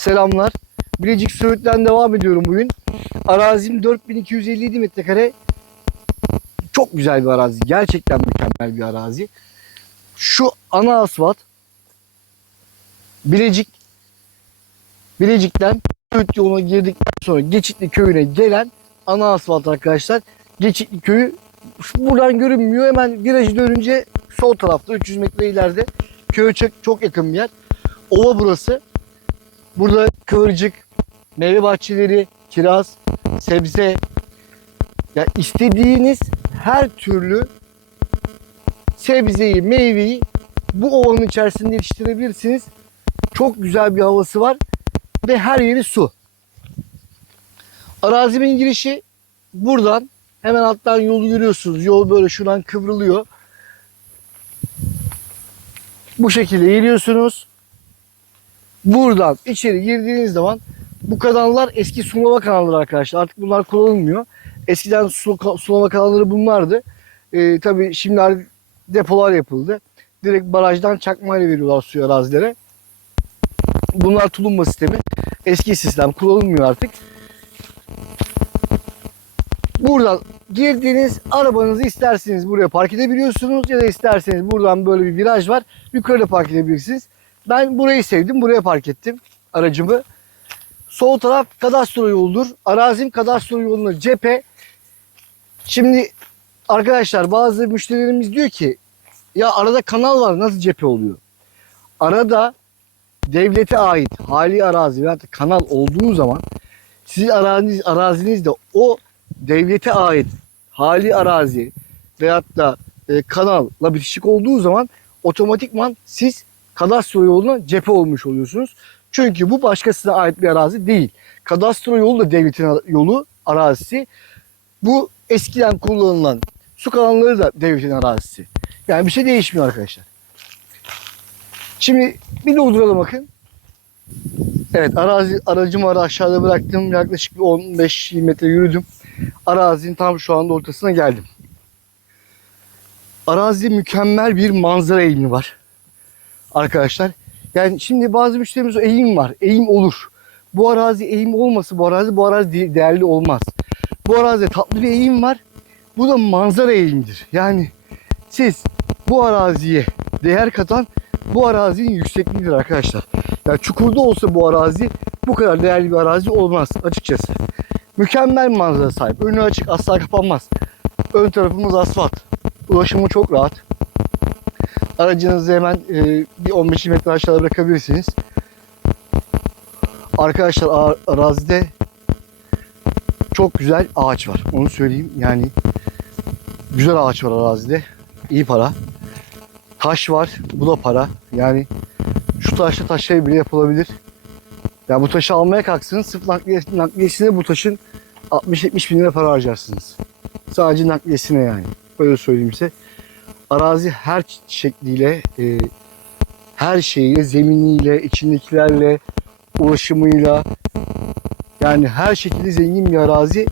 selamlar. Bilecik Söğüt'ten devam ediyorum bugün. Arazim 4257 metrekare. Çok güzel bir arazi. Gerçekten mükemmel bir arazi. Şu ana asfalt Bilecik Bilecik'ten Söğüt yoluna girdikten sonra Geçitli köyüne gelen ana asfalt arkadaşlar. Geçitli köyü buradan görünmüyor. Hemen virajı dönünce sol tarafta 300 metre ileride köye çok, çok yakın bir yer. Ova burası. Burada kıvırcık, meyve bahçeleri, kiraz, sebze ya istediğiniz her türlü sebzeyi, meyveyi bu ovanın içerisinde yetiştirebilirsiniz. Çok güzel bir havası var ve her yeri su. Arazimin girişi buradan hemen alttan yolu görüyorsunuz. Yol böyle şuradan kıvrılıyor. Bu şekilde geliyorsunuz. Buradan içeri girdiğiniz zaman bu kanallar eski sulama kanalları arkadaşlar. Artık bunlar kullanılmıyor. Eskiden su, sulama kanalları bunlardı. Ee, tabii şimdi depolar yapıldı. Direkt barajdan çakmayla veriyorlar suyu arazilere. Bunlar tulumba sistemi. Eski sistem kullanılmıyor artık. Buradan girdiğiniz arabanızı isterseniz buraya park edebiliyorsunuz ya da isterseniz buradan böyle bir viraj var. Yukarıda park edebilirsiniz. Ben burayı sevdim. Buraya park ettim aracımı. Sol taraf kadastro yoludur. Arazim kadastro yoluna cephe. Şimdi arkadaşlar bazı müşterilerimiz diyor ki ya arada kanal var nasıl cephe oluyor? Arada devlete ait hali arazi veya kanal olduğu zaman sizin araziniz, arazinizde o devlete ait hali arazi veyahut da e, kanalla bitişik olduğu zaman otomatikman siz kadastro yoluna cephe olmuş oluyorsunuz. Çünkü bu başkasına ait bir arazi değil. Kadastro yolu da devletin yolu, arazisi. Bu eskiden kullanılan su kanalları da devletin arazisi. Yani bir şey değişmiyor arkadaşlar. Şimdi bir durduralım bakın. Evet arazi aracımı ara aşağıda bıraktım. Yaklaşık bir 15-20 metre yürüdüm. Arazinin tam şu anda ortasına geldim. Arazide mükemmel bir manzara eğimi var. Arkadaşlar. Yani şimdi bazı müşterimiz eğim var. Eğim olur. Bu arazi eğim olması bu arazi bu arazi de- değerli olmaz. Bu arazide tatlı bir eğim var. Bu da manzara eğimidir. Yani siz bu araziye değer katan bu arazinin yüksekliğidir arkadaşlar. Yani çukurda olsa bu arazi bu kadar değerli bir arazi olmaz açıkçası. Mükemmel manzara sahip. Önü açık asla kapanmaz. Ön tarafımız asfalt. Ulaşımı çok rahat. Aracınızı hemen e, bir 15 metre aşağıda bırakabilirsiniz. Arkadaşlar arazide çok güzel ağaç var. Onu söyleyeyim. Yani güzel ağaç var arazide. İyi para. Taş var. Bu da para. Yani şu taşla taşları bile yapılabilir. Ya bu taşı almaya kalksanız sırf nakliye, nakliyesine bu taşın 60-70 bin lira para harcarsınız. Sadece nakliyesine yani. Öyle söyleyeyim size. Arazi her şekliyle, e, her şeyiyle, zeminiyle, içindekilerle, ulaşımıyla yani her şekilde zengin bir arazi.